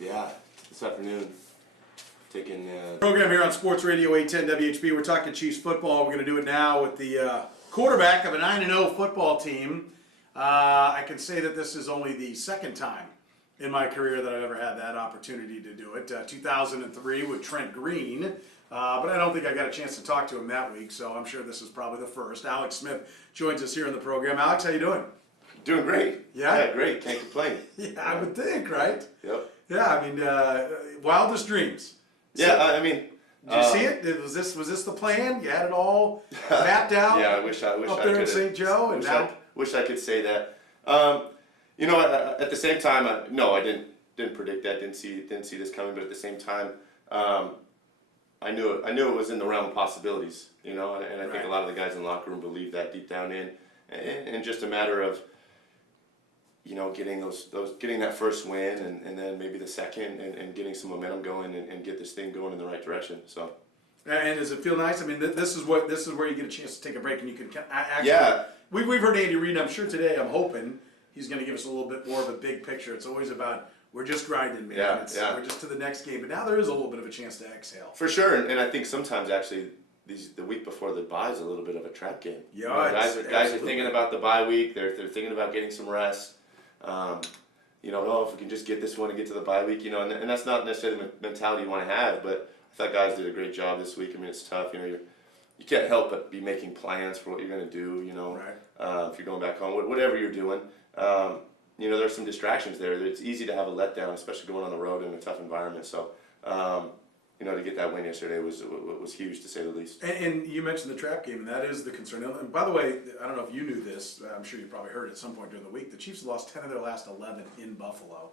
Yeah, this afternoon, taking Program here on Sports Radio 810 WHB. We're talking Chiefs football. We're going to do it now with the quarterback of a 9-0 football team. I can say that this is only the second time in my career that I've ever had that opportunity to do it. 2003 with Trent Green, but I don't think I got a chance to talk to him that week, so I'm sure this is probably the first. Alex Smith joins us here in the program. Alex, how you doing? doing great. Yeah? Great. Can't complain. Yeah, I would think, right? Yep. Yeah, I mean, wildest dreams. Yeah, I mean. Did you see it? Was this the plan? You had it all mapped out. Yeah, I wish I up there in St. Joe, and now wish I could say that. You know, at the same time, no, I didn't predict that. Didn't see this coming. But at the same time, I knew it was in the realm of possibilities. You know, and I think a lot of the guys in the locker room believe that deep down in, and just a matter of, you know, getting getting that first win and then maybe the second and getting some momentum going and get this thing going in the right direction. So. And does it feel nice? I mean, this is where you get a chance to take a break and you can actually. Yeah. We've heard Andy Reid. I'm sure today. I'm hoping he's going to give us a little bit more of a big picture. It's always about we're just grinding, man. We're just to the next game. But now there is a little bit of a chance to exhale. For sure, and I think sometimes actually the week before the bye is a little bit of a trap game. Yeah, you know, guys are thinking about the bye week. They're thinking about getting some rest. You know, if we can just get this one and get to the bye week, you know, and that's not necessarily the mentality you want to have. But I thought guys did a great job this week. I mean, it's tough. You know, you can't help but be making plans for what you're going to do. You know, if you're going back home, whatever you're doing. You know, there's some distractions there. It's easy to have a letdown, especially going on the road in a tough environment. So, you know, to get that win yesterday was huge, to say the least. And you mentioned the trap game, and that is the concern. And by the way, I don't know if you knew this. I'm sure you probably heard it at some point during the week. The Chiefs lost 10 of their last 11 in Buffalo.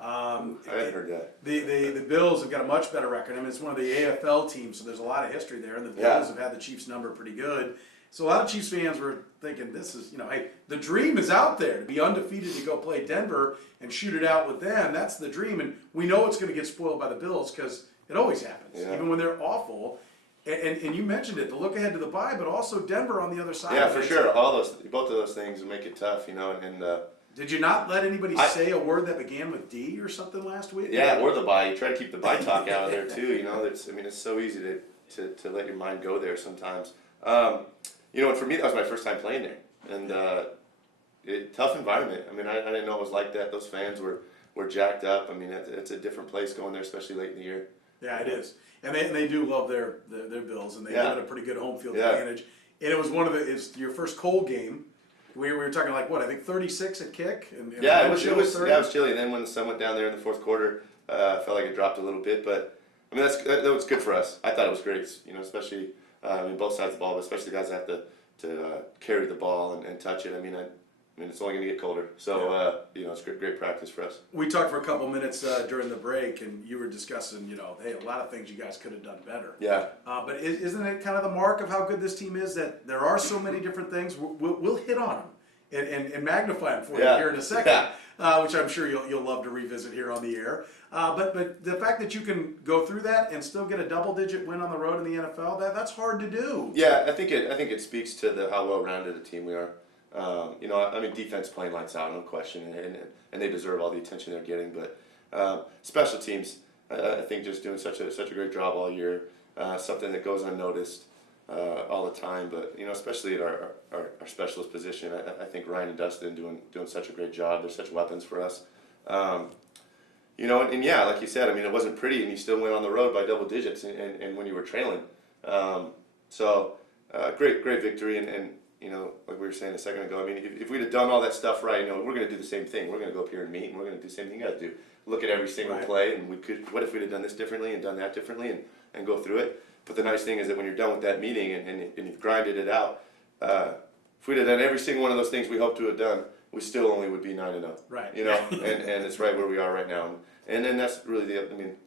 I hadn't heard that. The Bills have got a much better record. I mean, it's one of the AFL teams, so there's a lot of history there. And the Bills have had the Chiefs number pretty good. So a lot of Chiefs fans were thinking, this is, you know, hey, the dream is out there to be undefeated, to go play Denver and shoot it out with them. That's the dream. And we know it's going to get spoiled by the Bills because it always happens, even when they're awful. And you mentioned it, the look ahead to the bye, but also Denver on the other side. Yeah, for sure. Both of those things make it tough, you know. And did you not let anybody say a word that began with D or something last week? Yeah, or the bye. You try to keep the bye talk out of there too. You know, it's so easy to let your mind go there sometimes. You know, and for me, that was my first time playing there, and tough environment. I mean, I didn't know it was like that. Those fans were jacked up. I mean, it's a different place going there, especially late in the year. Yeah, it is, and they do love their Bills, and they give it a pretty good home field advantage. And it was it's your first cold game. We were talking like what, I think 36 at kick. And it was chilly. And then when the sun went down there in the fourth quarter, I felt like it dropped a little bit. But I mean, that was good for us. I thought it was great. You know, especially. I mean, both sides of the ball, but especially the guys that have to carry the ball and touch it. I mean, it's only going to get colder. So, you know, it's great practice for us. We talked for a couple minutes during the break, and you were discussing, you know, hey, a lot of things you guys could have done better. Yeah. But isn't it kind of the mark of how good this team is that there are so many different things? We'll hit on them and magnify them for you here in a second, which I'm sure you'll love to revisit here on the air. But the fact that you can go through that and still get a double-digit win on the road in the NFL, that's hard to do. Yeah, I think it speaks to how well-rounded a team we are. You know, I mean, defense playing lights out, no question, and they deserve all the attention they're getting. But special teams, I think, just doing such a great job all year. Something that goes unnoticed all the time. But you know, especially at our specialist position, I think Ryan and Dustin doing such a great job. They're such weapons for us. You know, and yeah, like you said, I mean, it wasn't pretty, and you still went on the road by double digits, and when you were trailing. So, great victory, and you know, like we were saying a second ago, I mean, if we'd have done all that stuff right, you know, we're going to do the same thing. We're going to go up here and meet, and we're going to do the same thing you guys do. Look at every single play, and what if we'd have done this differently and done that differently, and go through it. But the nice thing is that when you're done with that meeting and you've grinded it out, if we'd have done every single one of those things we hoped to have done, we still only would be 9-0. Right. You know, and it's right where we are right now. And then that's really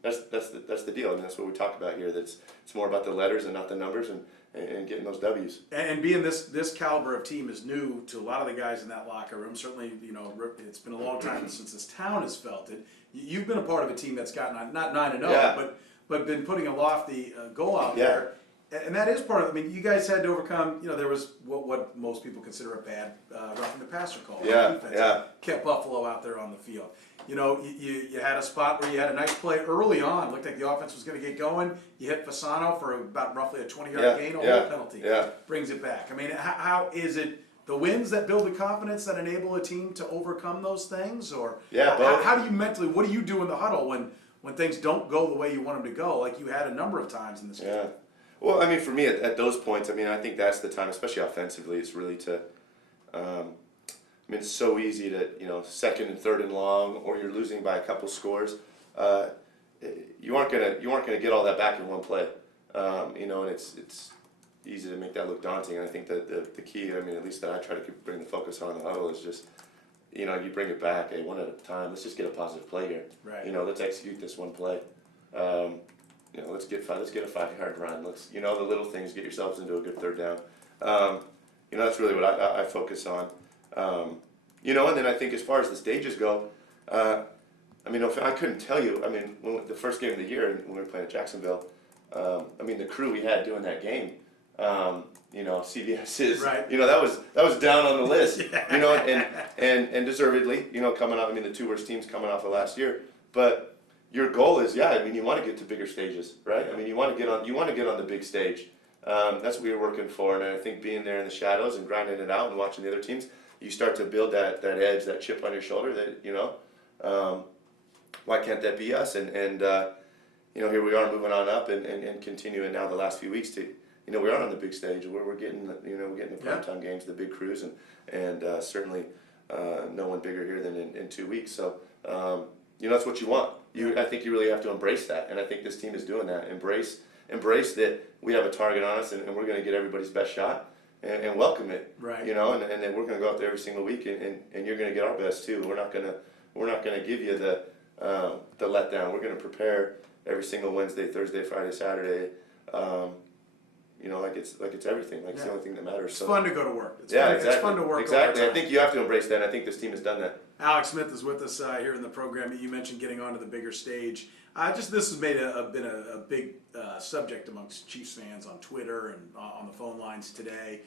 that's the deal. I mean, that's what we talk about here. It's more about the letters and not the numbers, and getting those W's. And being this caliber of team is new to a lot of the guys in that locker room. Certainly, you know, it's been a long time since this town has felt it. You've been a part of a team that's gotten not 9-0, but been putting a lofty goal out there. And that is part of it. I mean, you guys had to overcome, there was what most people consider a bad roughing the passer call. Yeah, Defense yeah. kept Buffalo out there on the field. You had a spot where you had a nice play early on. Looked like the offense was going to get going. You hit Fasano for about roughly a 20-yard gain. A whole penalty brings it back. I mean, how is it the wins that build the confidence that enable a team to overcome those things? Or how do you mentally, what do you do in the huddle when things don't go the way you want them to go, like you had a number of times in this game? Yeah. Well, I mean, for me, at those points, I mean, I think that's the time, especially offensively, it's really to, I mean, it's so easy to, second and third and long, or you're losing by a couple scores. You aren't gonna get all that back in one play, and it's easy to make that look daunting. And I think that the key, I mean, at least that I try to bring the focus on the huddle is just, you bring it back, one at a time. Let's just get a positive play here. Right. Let's execute this one play. Let's get a 5-yard run. Let's, the little things, get yourselves into a good third down. That's really what I focus on. And then I think as far as the stages go, I mean, if I couldn't tell you, I mean, the first game of the year when we were playing at Jacksonville, I mean, the crew we had doing that game, CBS is, right. That was down on the list, and deservedly, coming off, I mean, the two worst teams coming off of last year, but your goal is, I mean, you want to get to bigger stages, right? I mean, you want to get on the big stage. That's what we were working for, and I think being there in the shadows and grinding it out and watching the other teams, you start to build that edge, that chip on your shoulder. That why can't that be us? And here we are moving on up and continuing now the last few weeks to, we are on the big stage where we're getting the primetime games, the big crews, and certainly no one bigger here than in 2 weeks. So that's what you want. I think you really have to embrace that, and I think this team is doing that. Embrace that we have a target on us, and we're going to get everybody's best shot, and welcome it. Right. And then we're going to go out there every single week, and you're going to get our best too. We're not going to give you the letdown. We're going to prepare every single Wednesday, Thursday, Friday, Saturday. Like it's everything. Like it's the only thing that matters. It's fun to go to work. Exactly. It's fun to work. Exactly. I think you have to embrace that. And I think this team has done that. Alex Smith is with us here in the program. You mentioned getting onto the bigger stage. This has been a big subject amongst Chiefs fans on Twitter and on the phone lines today.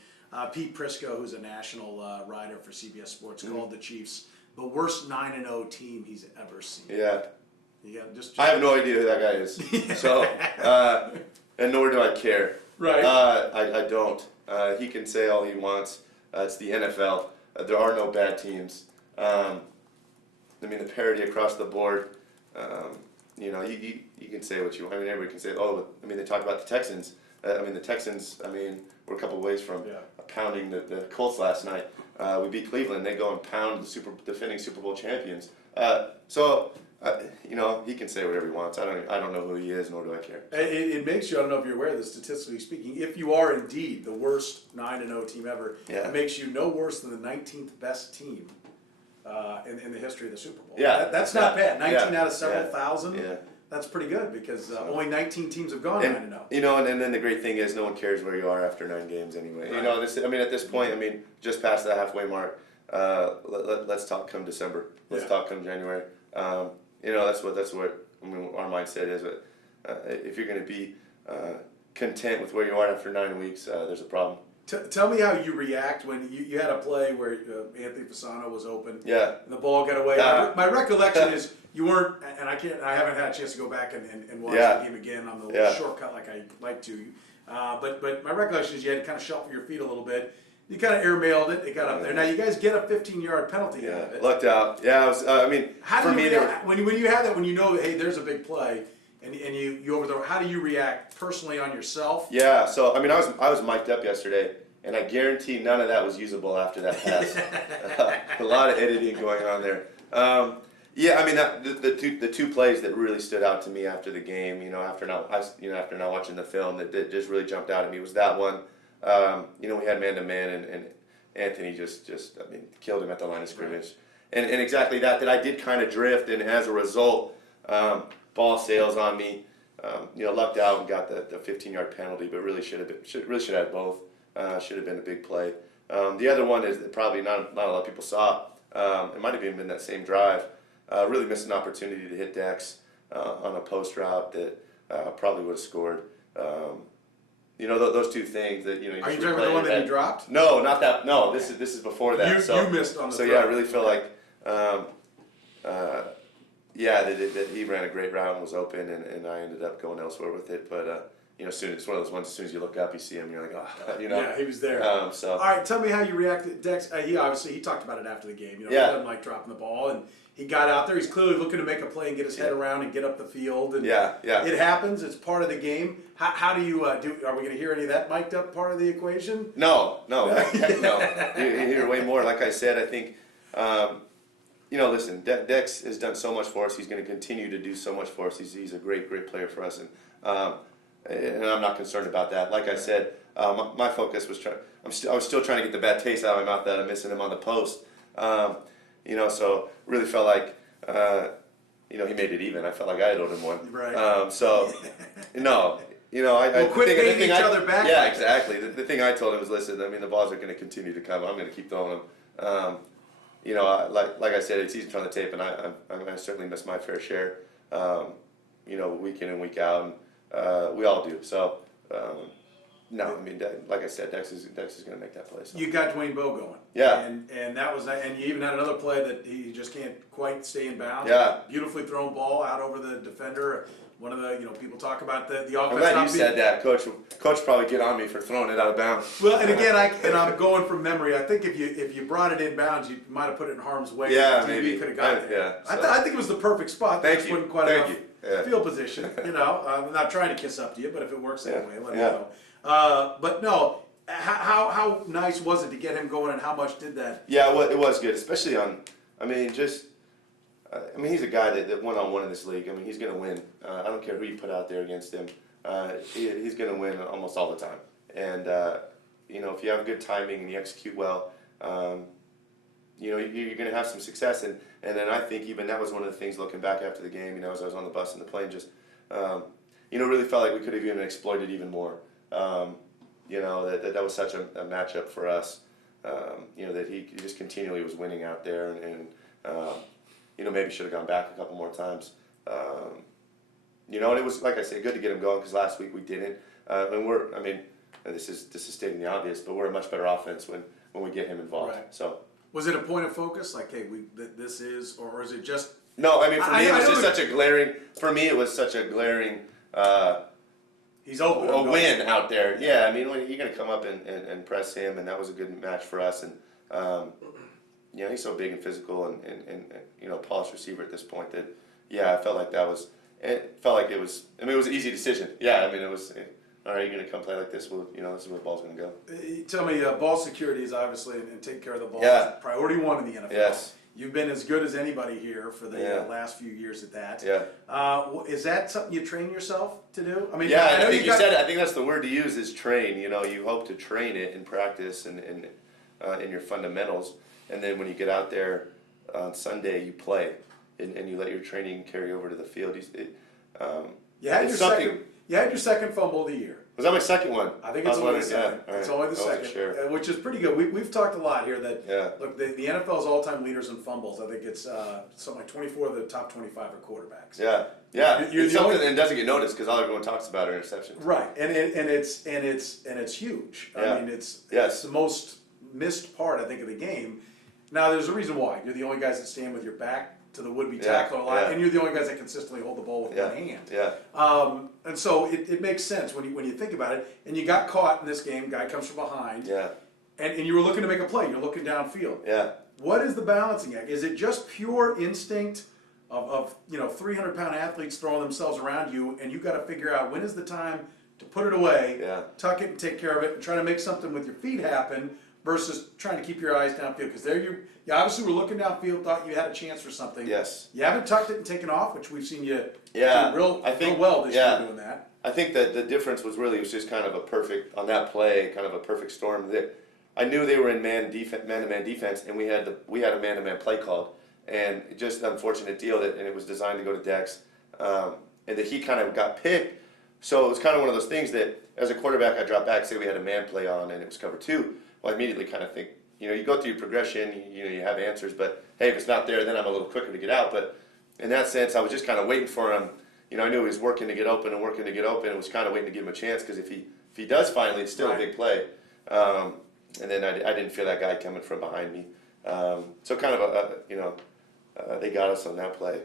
Pete Prisco, who's a national writer for CBS Sports, called the Chiefs the worst 9-0 team he's ever seen. Yeah. Just I have no idea who that guy is. So, and nor do I care. Right. I don't. He can say all he wants. It's the NFL. There are no bad teams. I mean, the parity across the board. You can say what you want. I mean, everybody can say, they talk about the Texans. The Texans, we're a couple ways from pounding the Colts last night. We beat Cleveland. They go and pound the defending Super Bowl champions. He can say whatever he wants. I don't know who he is, nor do I care. It makes you, I don't know if you're aware of this, statistically speaking, if you are indeed the worst 9-0 team ever, it makes you no worse than the 19th best team in the history of the Super Bowl. Yeah. That's not bad. 19 out of several thousand. Yeah. That's pretty good because only 19 teams have gone 9-0. And then the great thing is no one cares where you are after 9 games anyway. Right. At this point, just past the halfway mark, let's talk come December. Let's talk come January. That's what our mindset is. If you're going to be content with where you are after 9 weeks, there's a problem. Tell me how you react when you had a play where Anthony Fasano was open. Yeah. And the ball got away. My recollection is you weren't, and I haven't had a chance to go back and watch the game again on the little shortcut like I like to. But my recollection is you had to kind of shuffle your feet a little bit. You kind of airmailed it. It got up there. Now you guys get a 15-yard penalty out of it. Lucked out. Yeah. How do you react when you have that? When you know that hey, there's a big play, and you overthrow. How do you react personally on yourself? Yeah. So I was mic'd up yesterday, and I guarantee none of that was usable after that pass. A lot of editing going on there. The two plays that really stood out to me after the game, after not watching the film, that just really jumped out at me was that one. We had man-to-man, and Anthony just killed him at the line of scrimmage. And exactly that I did kind of drift, and as a result, ball sails on me, lucked out and got the 15-yard penalty, but really should have had both. Should have been a big play. The other one is that probably not a lot of people saw. It might have even been that same drive. Really missed an opportunity to hit Dex on a post route that probably would have scored. those two things that Are you talking about the one that he dropped? No, not that. No, this is before that. You missed on the. So throw. yeah, I really feel like, that he ran a great route and was open, and I ended up going elsewhere with it. But soon it's one of those ones. As soon as you look up, you see him, you're like, Yeah, he was there. So all right, tell me how you reacted. Dex, he talked about it after the game. He doesn't like dropping the ball, and he got out there. He's clearly looking to make a play and get his head around and get up the field. And it happens. It's part of the game. How do you do? Are we going to hear any of that mic'd up part of the equation? No. You hear way more. Like I said, I think, listen, Dex has done so much for us. He's going to continue to do so much for us. He's a great player for us, and I'm not concerned about that. Like I said, my focus was I was still trying to get the bad taste out of my mouth that I'm missing him on the post. So really felt like, he made it even. I felt like I had owed him one. Right. I quit paying each other back. Yeah, exactly. The thing I told him was, listen, the balls are going to continue to come. I'm going to keep throwing them. Like I said, it's easy from the tape, and I certainly miss my fair share. Week in and week out, and we all do. So, like I said, Dex is going to make that play. So. You got Dwayne Bowe going. Yeah. And that was, and you even had another play that he just can't quite stay in bounds. Yeah. Beautifully thrown ball out over the defender. One of the, people talk about the offense. I'm glad you said that, Coach. Coach probably get on me for throwing it out of bounds. Well, and again, I'm going from memory. I think if you brought it in bounds, you might have put it in harm's way. Yeah, maybe. Could have got it. Yeah. I think it was the perfect spot. Thank you. Quite Thank enough you. Yeah. field position. I'm not trying to kiss up to you, but if it works that way, let me know. Yeah. How nice was it to get him going, and how much did that? Yeah, well, it was good, especially on. He's a guy that one-on-one in this league. He's going to win. I don't care who you put out there against him. He's going to win almost all the time. And if you have good timing and you execute well, you're going to have some success. And then I think even that was one of the things looking back after the game. As I was on the bus and the plane, just really felt like we could have even exploited even more. That was such a matchup for us. That he just continually was winning out there, and maybe should have gone back a couple more times. And it was, like I said, good to get him going, because last week we didn't. And this is stating the obvious, but we're a much better offense when we get him involved. Right. So. Was it a point of focus, like, hey, this is, or is it just? No, for me it was just such a glaring. For me, it was such a glaring. He's open. A win out there. Yeah, when you're going to come up and press him, and that was a good match for us. And he's so big and physical, and polished receiver at this point that, I felt like that was. It felt like it was. It was an easy decision. Yeah, it was. All right, you're going to come play like this. Well, this is where the ball's going to go. Tell me, ball security is obviously, and taking care of the ball. Yeah. Priority one in the NFL. Yes. You've been as good as anybody here for the last few years at that. Yeah. Is that something you train yourself to do? I think you said it. I think that's the word to use, is train. You hope to train it in practice and in your fundamentals, and then when you get out there on Sunday, you play, and you let your training carry over to the field. You had your second fumble of the year. Was that my second one? I think it's only the second. Yeah, it's only the second, sure. Which is pretty good. We've talked a lot here that look, the NFL's all-time leaders in fumbles. I think it's something like 24 of the top 25 are quarterbers. Yeah. It's something that doesn't get noticed because all everyone talks about are interceptions. Right, and it's huge. Yeah. It's the most missed part, I think, of the game. Now, there's a reason why. You're the only guys that stand with your back to the would-be tackler a lot, and you're the only guys that consistently hold the ball with one hand. Yeah. And so it makes sense when you think about it. And you got caught in this game. Guy comes from behind. Yeah. And you were looking to make a play. You're looking downfield. Yeah. What is the balancing act? Is it just pure instinct of 300-pound athletes throwing themselves around you, and you got to figure out when is the time to put it away, tuck it and take care of it, and try to make something with your feet happen, versus trying to keep your eyes downfield? Because there you obviously were looking downfield, thought you had a chance for something. Yes. You haven't tucked it and taken off, which we've seen you do real well this year doing that. I think that the difference was just kind of a perfect, on that play, kind of a perfect storm. I knew they were in man-to-man defense, and we had a man-to-man play called, and just an unfortunate deal and it was designed to go to Dex, and that he kind of got picked. So it was kind of one of those things that, as a quarterback, I dropped back, say we had a man play on, and it was cover 2. Well, I immediately kind of think, you go through your progression, you have answers, but hey, if it's not there, then I'm a little quicker to get out. But in that sense, I was just kind of waiting for him. I knew he was working to get open. It was kind of waiting to give him a chance, because if he if he does finally, it's still Right. a big play. And then I didn't feel that guy coming from behind me. So kind of they got us on that play.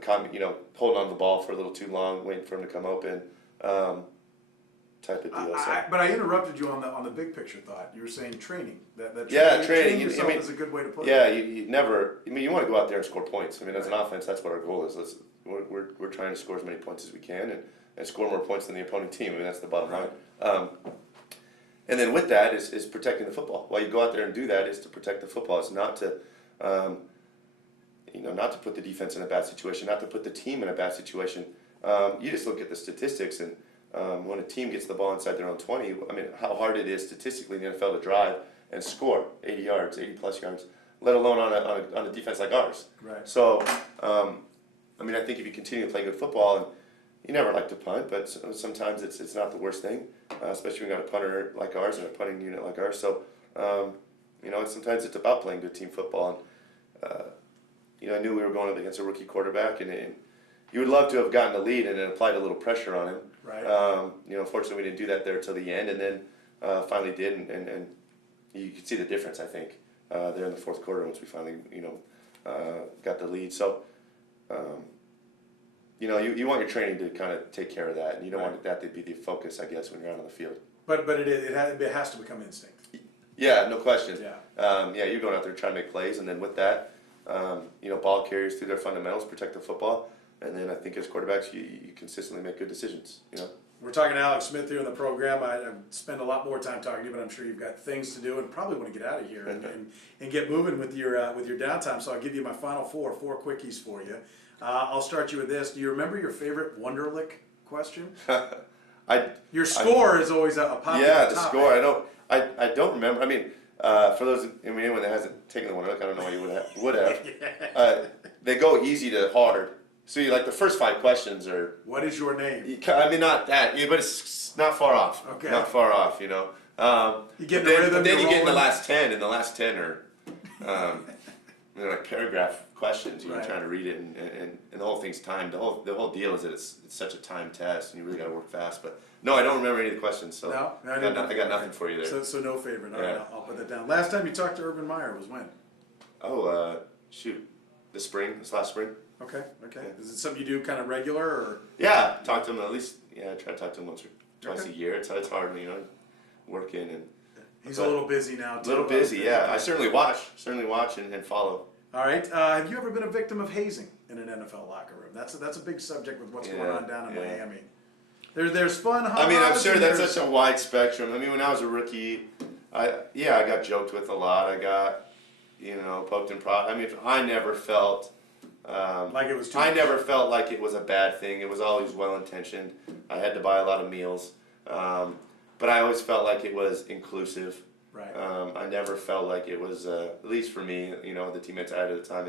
Caught me, holding on the ball for a little too long, waiting for him to come open, type of deal. But I interrupted you on the big picture thought. You were saying training. That Training yourself is a good way to put it. Yeah, you never. I mean, you want to go out there and score points. I mean, as an offense, that's what our goal is. We're trying to score as many points as we can and score more points than the opposing team. I mean, that's the bottom line. And then with that is protecting the football. Why you go out there and do that is to protect the football. It's not to, not to put the defense in a bad situation, not to put the team in a bad situation. You just look at the statistics, and when a team gets the ball inside their own 20, I mean, how hard it is statistically in the NFL to drive and score 80 yards, 80 plus yards, let alone on a defense like ours. Right. So, I mean, I think if you continue to play good football, and you never like to punt, but sometimes it's not the worst thing, especially when you got a punter like ours and a punting unit like ours. So, sometimes it's about playing good team football. And, I knew we were going up against a rookie quarterback, and you would love to have gotten the lead and then applied a little pressure on him. Right. Unfortunately, we didn't do that there till the end, and then finally did, and you could see the difference, I think, there in the fourth quarter once we finally, got the lead. So, you want your training to kind of take care of that, and you don't want that to be the focus, I guess, when you're out on the field. But it has to become instinct. Yeah, no question. Yeah. You're going out there trying to make plays, and then with that, ball carriers through their fundamentals, protect the football, and then I think as quarterbacks, you consistently make good decisions. We're talking to Alex Smith here in the program. I spend a lot more time talking to you, but I'm sure you've got things to do and probably want to get out of here and get moving with your downtime. So I'll give you my final four quickies for you. I'll start you with this. Do you remember your favorite Wonderlic question? Your score is always a popular topic. topic. Score. I don't remember. I mean, for those, anyone that hasn't taken the Wonderlic, I don't know why you would have. They go easy to hard. So you the first 5 questions are. What is your name? I mean, not that, but it's not far off. Okay. Not far off, You get in the rhythm. But then you get in the rolling. last 10, and the last 10 are, they're like paragraph questions. You're Right. trying to read it, and the whole thing's timed. The whole deal is that it's such a timed test, and you really got to work fast. But no, I don't remember any of the questions. So No, I got nothing for you there. So no favorite. All Yeah. right, I'll put that down. Last time you talked to Urban Meyer was when? Oh, this last spring. Okay. Is it something you do kind of regular or? Yeah, talk to him at least. Yeah, I try to talk to him once or twice Okay. a year. It's hard, working and. He's a little busy now too. A little busy, yeah. I certainly watch and follow. All right. Have you ever been a victim of hazing in an NFL locker room? That's a big subject with what's going on down in Miami. There's fun. I mean, I'm sure that's such a wide spectrum. I mean, when I was a rookie, I got joked with a lot. I got, poked and prodded. I mean, I never felt. Like it was too I much. never felt like it was a bad thing. It was always well intentioned. I had to buy a lot of meals, but I always felt like it was inclusive. Right. I never felt like it was, at least for me, the teammates I had at the time.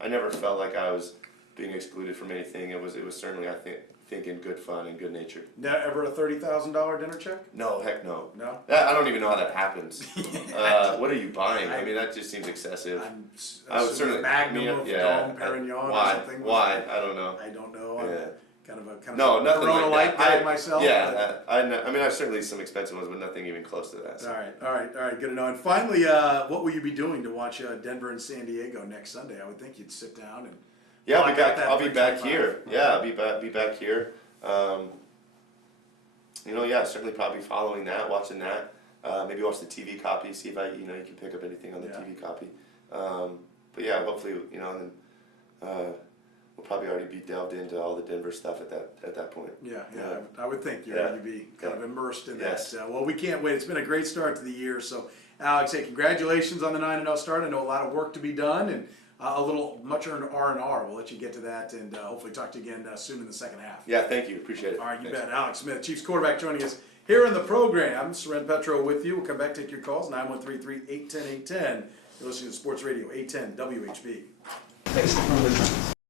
I never felt like I was being excluded from anything. It was certainly, I think in good fun and good nature. Ever a $30,000 dinner check? No, heck no. No. I don't even know how that happens. What are you buying? I mean, that just seems excessive. I would certainly Magnum of Dom Perignon or something. Why? I don't know. I don't know. Yeah. Kind of No, a nothing Corona like that. light guy myself. Yeah, I mean, I've certainly some expensive ones, but nothing even close to that. So. All right, good to know. And finally, what will you be doing to watch Denver and San Diego next Sunday? I would think you'd sit down and. Yeah, I'll be back here. Yeah, I'll be back here. Certainly probably following that, watching that. Maybe watch the TV copy, see if you can pick up anything on the TV copy. But yeah, hopefully, then we'll probably already be delved into all the Denver stuff at that point. Yeah. I would think you'd be kind of immersed in Yes. that. Well, we can't wait. It's been a great start to the year. So, Alex, hey, congratulations on the 9-0 start. I know a lot of work to be done and a little much-earned R&R. We'll let you get to that and hopefully talk to you again soon in the second half. Yeah, thank you. Appreciate it. All right, you Thanks. bet. Alex Smith, Chiefs quarterback, joining us here in the program. Soren Petro with you. We'll come back, take your calls, 913-381-810-810. You're listening to Sports Radio 810 WHB.